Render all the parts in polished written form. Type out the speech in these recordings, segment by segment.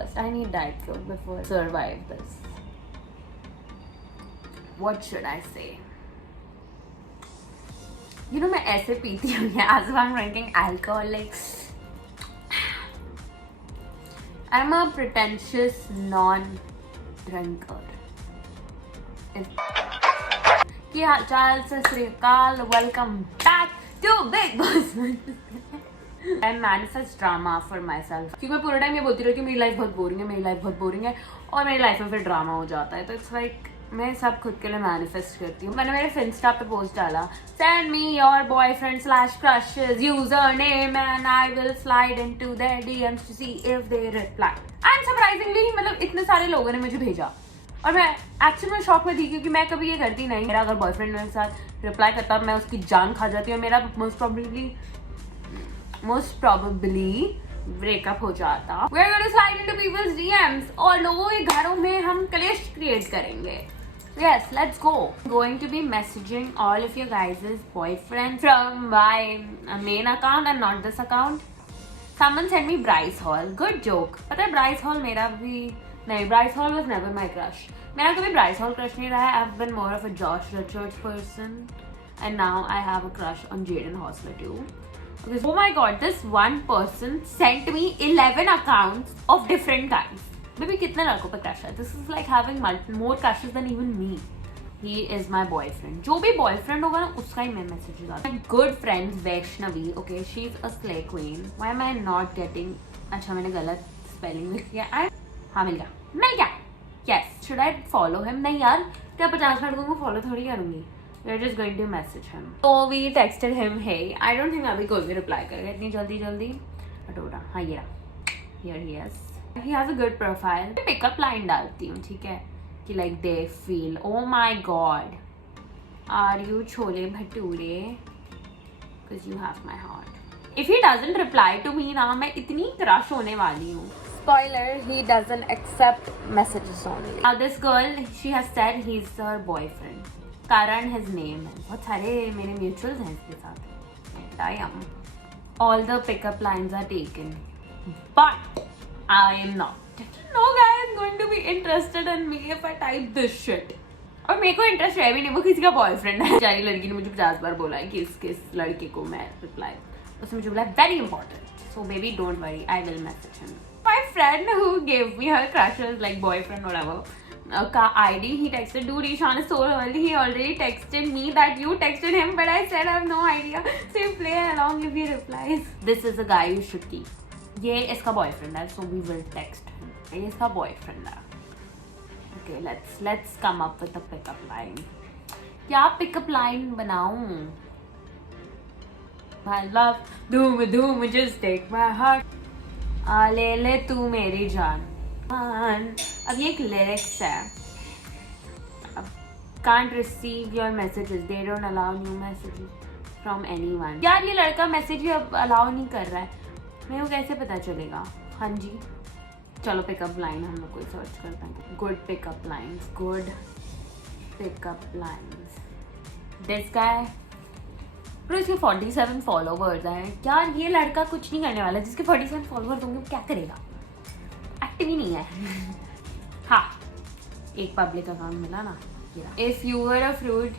first. I need Diet Coke before I survive this. What should I say? You know, मैं ऐसे पीती हूँ as if I'm drinking alcohol. Like, I'm a pretentious non-drinker. कि हाल चाल Sat Sri Akal, welcome back to Bigg Boss. I manifest drama for myself. क्योंकि मैं पूरा time ये बोलती रही कि मेरी लाइफ बहुत बोरिंग है, मेरी लाइफ बहुत बोरिंग है, और मेरी लाइफ में फिर ड्रामा हो जाता है। तो इट्स लाइक मैं सब खुद के लिए मैनिफेस्ट करती हूँ। मैंने मेरे फिंस्टा पे पोस्ट डाला, send me your boyfriend slash crushes user name and I will slide into their DMs to see if they reply. And surprisingly मतलब इतने सारे लोगों ने मुझे भेजा, और मैं एक्चुअली में शॉक में थी क्योंकि मैं कभी ये करती नहीं। मेरा अगर बॉयफ्रेंड मेरे साथ रिप्लाई करता मैं उसकी जान खा जाती और मेरा मोस्ट प्रोबेबली ब्रेकअप हो जाता। We are going to slide into people's DMs और लोगों के घरों में हम कलेश क्रिएट करेंगे। So yes, let's go. I'm going to be messaging all of your guys' boyfriends from my main account and not this account. Someone sent me Bryce Hall. Good joke. पता है Bryce Hall मेरा भी नहीं, Bryce Hall was never my crush. मेरा कभी Bryce Hall crush नहीं रहा है. I've been more of a Josh Richards person, and now I have a crush on Jaden Hossler too. Because oh my god, this one person sent me 11 accounts of different guys. Maybe कितने लड़कों पे crush है? This is like having more crushes than even me. He is my boyfriend. जो भी boyfriend होगा ना उसका ही मैं message डालती हूँ. My good friend Vaishnavi, okay, she's a slay queen. Why am I not getting? अच्छा मैंने गलत spelling लिख दिया. हाँ मिल गया. Yes. Should I follow him? नहीं यार, क्या 50 लड़कों को follow थोड़ी करूँगी. We're just going to message him. So we texted him, hey. I don't think अभी कोई भी reply करेगा इतनी जल्दी. अटोरा, हाँ ये रहा. Here he is. He has a good profile. Pickup line डालती हूँ, ठीक है? कि like they feel, oh my god, are you chole bhature? Because you have my heart. If he doesn't reply to me ना, मैं इतनी crush होने वाली हूँ. Spoiler, he doesn't accept messages only. Now this girl, she has said he's her boyfriend. Karan his name है. बहुत सारे मेरे mutuals हैं इसके साथ. And I am. All the pickup lines are taken, but I am not. No guy is going to be interested in me if I type this shit. और मेरे को इंटरेस्ट है भी नहीं, वो किसी का बॉयफ्रेंड है। बेचारी लड़की ने मुझे 50 बार बोला है कि किस लड़के को मैं रिप्लाई, उसने मुझे बोला very important, so baby don't worry, I will message him. My friend who gave me her crushes like boyfriend whatever ka ID, he texted, dude Ishan is so early, he already texted me that you texted him, but I said I have no idea, so you play along if he replies. This is a guy you should keep. ये इसका boyfriend है, so we will text him. ये इसका boyfriend है. Okay, let's come up with a pickup line. क्या pickup line बनाऊं? My love, धूम just take my heart. ले ले तू मेरी जान. अब ये एक लिरिक्स है. Can't receive your messages. They don't allow new messages from anyone. यार ये लड़का मैसेज ही अब अलाउ नहीं कर रहा है. मेरे को कैसे पता चलेगा? हाँ जी. चलो पिकअप लाइन हम लोग कोई सर्च करते हैं. Good pickup lines. Good pickup lines. This guy. इसके 47 फॉलोवर्स हैं. यार ये लड़का कुछ नहीं करने वाला. जिसके 47 फॉलोवर्स होंगे वो क्या करेगा? एक्टिव ही नहीं है. हाँ, एक पब्लिक अकाउंट मिला ना. If you were a fruit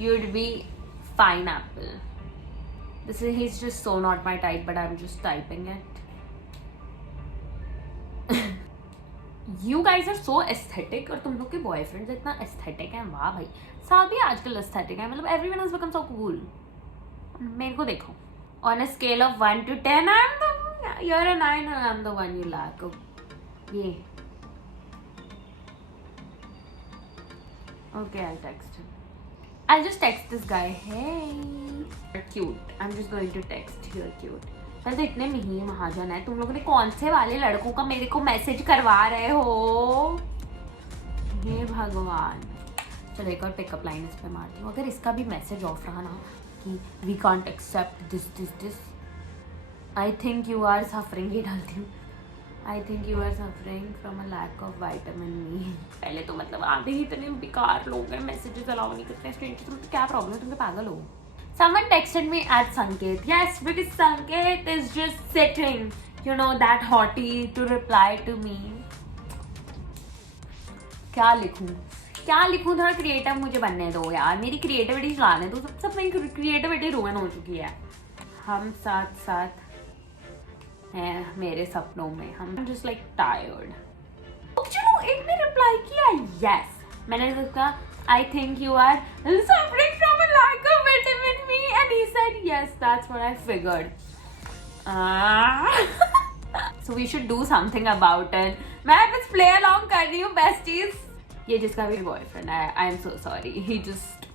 you'd be pineapple. This is he's just so not my type, but I'm just typing it. You guys are so aesthetic, और तुम लोग के बॉयफ्रेंड्स इतना aesthetic हैं. वाह भाई, सभी आजकल aesthetic हैं. मतलब everyone has become so cool. मेरे को देखो. On a scale of 1 to 10, you're a 9 and I'm the one you lack. ये. Okay, I'll text him. I'll just text this guy. Hey, you're cute. I'm just going to text. You're cute. पहले तो इतने नहीं महाजन है. तुम लोगों ने कौन से वाले लड़कों का मेरे को मैसेज करवा रहे हो? हे भगवान. चलो एक और पिकअप लाइन इस पे मारती हूँ. अगर इसका भी मैसेज ऑफ रहा ना कि we can't accept this, I think you are suffering. ये डालती हूँ. I think you are suffering from a lack of vitamin E. पहले तो मतलब आधे ही इतने बेकार लोग हैं, मैसेजेस अलाउ नहीं करते हैं. तुमको क्या प्रॉब्लम है? तुम तो पागल हो. Someone texted me at Sanket. Yes, because Sanket is just sitting. you know, that haughty to reply to me. क्या लिखूं थोड़ा क्रिएटिव मुझे बनने दो यार, मेरी क्रिएटिविटी चलाने दो, सब मेरी क्रिएटिविटी रुइन हो चुकी है। हम साथ साथ हैं मेरे सपनों में, हम जस्ट लाइक टायर्ड। चलो एक ने रिप्लाई किया यस, मैंने उसका I think you are suffering from a lack of vitamin B and he said yes, that's what I figured. So we should do something about it. मैं बस play along कर रही हूँ besties। ये जिसका भी बॉयफ्रेंड है, I am so sorry, he just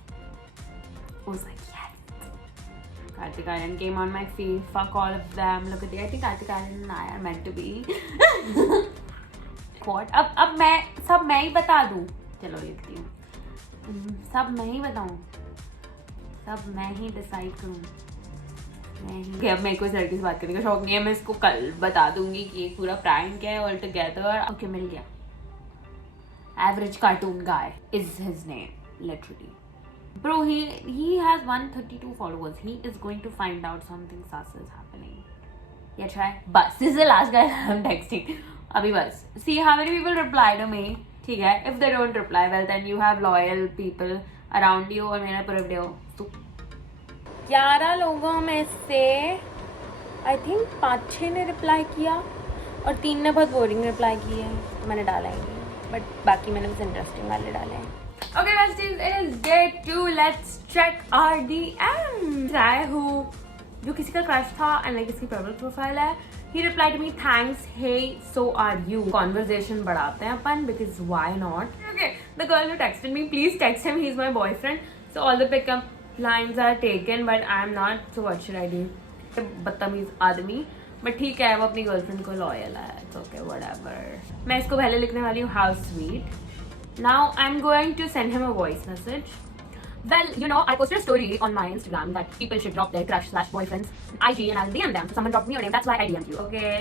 was like yes. Kartik Aaryan came on my feed, fuck all of them, look at it, I think Kartik Aaryan and I are meant to be। What? अब मैं ही बता दूँ, चलो लिखती हूँ, सब मैं ही बताऊँ, सब मैं ही डिसाइड करूँ, मैं ही। अब मेरे को इस लड़की से बात करने का शौक नहीं है, मैं इसको कल बता दूंगी कि ये पूरा प्रैंक है ऑल टुगेदर। ओके मिल गया। Average cartoon guy is his name, literally. Bro, he has 132 followers. He is going to find out something sus is happening. Yeah, try. Bus. This is the last guy I'm texting. Abhi bus. See how many people reply to me. ठीक है. If they don't reply, well then you have loyal people around you और मेरा पूरा video तो 11 लोगों में से I think 5-6 ने रिप्लाई किया और 3 ने बहुत बोरिंग रिप्लाई किए हैं, मैंने डाला ही नहीं, बट बाकी मैंने बस इंटरेस्टिंग वाले डाले हैं। Okay besties, it is day 2. Let's check our DMs. I who जो किसी का क्रश था and like इसकी प्राइवेट प्रोफाइल है, he replied to me thanks, hey so are you. Conversation बढ़ाते हैं अपन because why not. Okay, the girl who texted me, please text him, he's my boyfriend. So all the pickup lines are taken but I am not, so what should I do. बदतमीज आदमी, but ठीक है वो अपनी girlfriend को loyal है, it's okay whatever. मैं इसको पहले लिखने वाली हूँ how sweet. Now I am going to send him a voice message. Well, you know, I posted a story on my Instagram that people should drop their crush/boyfriends IG and I'll DM them. So someone dropped me your name, that's why I DM'd you. Okay,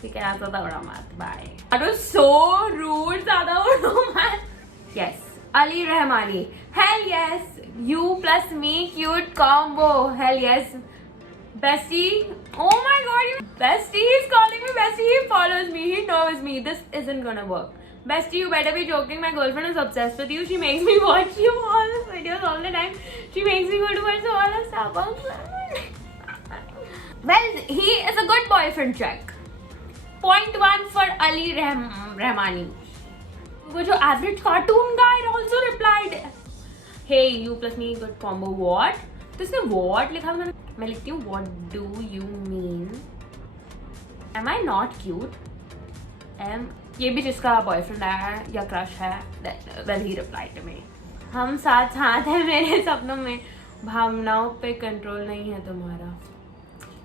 ठीक है, ज़्यादा बड़ा मत, bye. That was so rude, ज़्यादा बड़ा मत. Yes, Ali Rahmani. Hell yes, you plus me cute combo. Hell yes. Bestie, oh my god, you bestie, he's calling me bestie, he follows me, he knows me, this isn't gonna work. Bestie, you better be joking, my girlfriend is obsessed with you, she makes me watch you all the videos all the time, she makes me go to watch all the stuff. Well, he is a good boyfriend, check. 0.1 for Ali Rahmani. वो जो average cartoon guy also replied, hey, you plus me good combo, what? तो इसने what लिखा, मैं लिखती हूँ what do you mean, am I not cute, ये भी जिसका बॉयफ्रेंड आया है या क्रश है, well he replied to me, हम साथ साथ हैं मेरे सपनों में, भावनाओं पे कंट्रोल नहीं है तुम्हारा,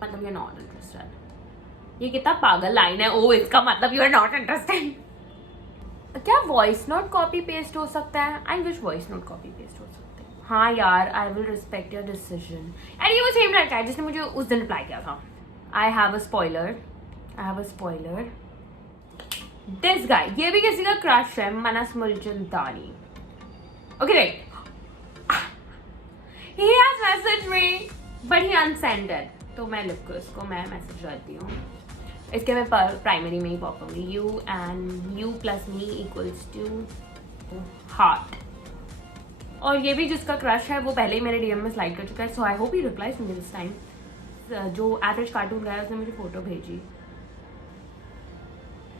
मतलब you're not interested। ये कितना पागल लाइन है, ओ इसका मतलब you're not interested। क्या वॉइस नोट कॉपी पेस्ट हो सकता है? I wish voice note copy paste हो सकते हैं। हाँ यार, I will respect your decision. And ये वो सेम लड़का है जिसने मुझे उस दिन रिप्लाई किया था। I have a spoiler, this guy, ये भी किसी का क्रश है, Manas Mulchandani. Okay right, he has message me but he unsended, तो मैं लिख कर इसको मैं मैसेज करती हूँ। इसके मैं प्राइमरी में ही पॉप होंगी, you and you plus me equals to heart. और ये भी जिसका क्रश है वो पहले ही मेरे डीएम में स्लाइड कर चुका है, so I hope he replies me this time. जो एवरेज कार्टून गाया उसने मुझे फोटो भेजी।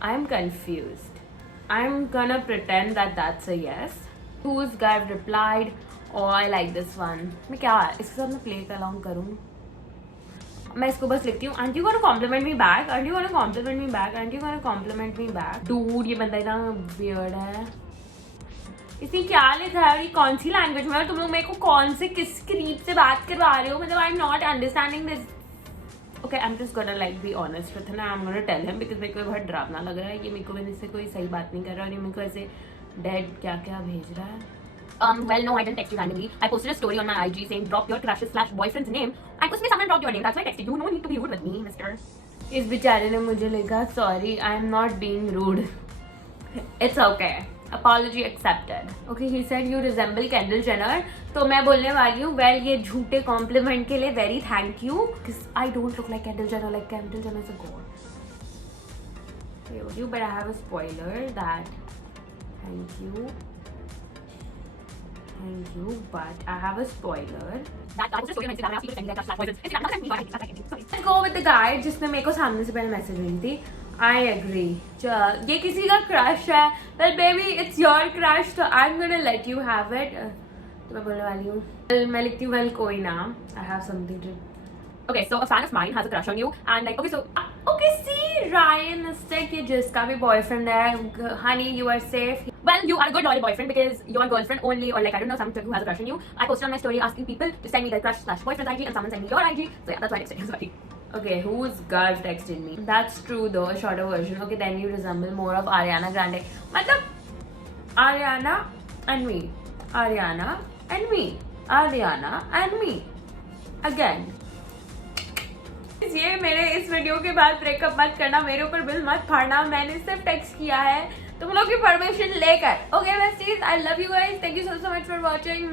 I am confused, I am गonna pretend that that's a yes. Who's guy replied, oh I like this one। मैं क्या इसके साथ मैं प्ले along करूँ? मैं इसको बस लिखती हूँ, aren't you gonna compliment me back? Aren't you gonna compliment me back? Aren't you gonna compliment me back? Dude, ये बंदा इतना weird है। इसने क्या लिखा है? ये कौन सी लैंग्वेज में? और तुम लोग मेरे को कौन से किस क्रीप से बात करवा रहे हो? मतलब I am not understanding this. Okay, I am just gonna like be honest with him, I am gonna tell him, because मेरे को बहुत डरावना लग रहा है। ये मेरे को मैंने इससे कोई सही बात नहीं कर रहा और ये मेरे को ऐसे डेड क्या क्या भेज रहा है। Well, no, I didn't text you randomly. I posted a story on my IG saying drop your crushes/boyfriend's name, and उसमें someone dropped your name. That's why I texted you. No need to be rude with me, mister. इस बेचारे ने मुझे लिखा, sorry, I am not being rude. It's okay. Apology accepted. Okay, he said you resemble Kendall Jenner. तो मैं बोलने वाली हूँ, well, ये झूठे compliment के लिए very thank you, because I don't look like Kendall Jenner. Like Kendall Jenner is a god. you, but I have a spoiler that thank you, but I have a spoiler that I was just showing you on Instagram and I asked people to send me their crush slash boyfriends. Instagram, let's go with the guy जिसने मेरे को सामने से पहले message भेजी थी. I agree. ये किसी का क्रश है. Well, baby, it's your crush, so I'm gonna let you have it. तो मैं बोलने वाली हूँ. मैं लिखती हूँ well कोई ना. I have something to. Okay, so a fan of mine has a crush on you, and like, okay, see, Ryan is sick. ये जिसका भी boyfriend है, honey, you are safe. Well, you are a good loyal boyfriend because your girlfriend only, or like I don't know, someone who has a crush on you. I posted on my story asking people to send me their crush slash boyfriend's IG, and someone sent me your IG. So yeah, that's why I texted you. Sorry. Okay, whose girl texted me? That's true though, a shorter version. Okay, then you resemble more of Ariana Grande. मतलब Ariana and me, Ariana and me, Ariana and me. Again. ये मेरे इस video के बाद breakup मत करना, मेरे ऊपर बिल मत फाड़ना. मैंने सिर्फ टेक्स्ट किया है तुम लोग की परमिशन लेकर. Okay besties, I love you guys. Thank you so much for watching.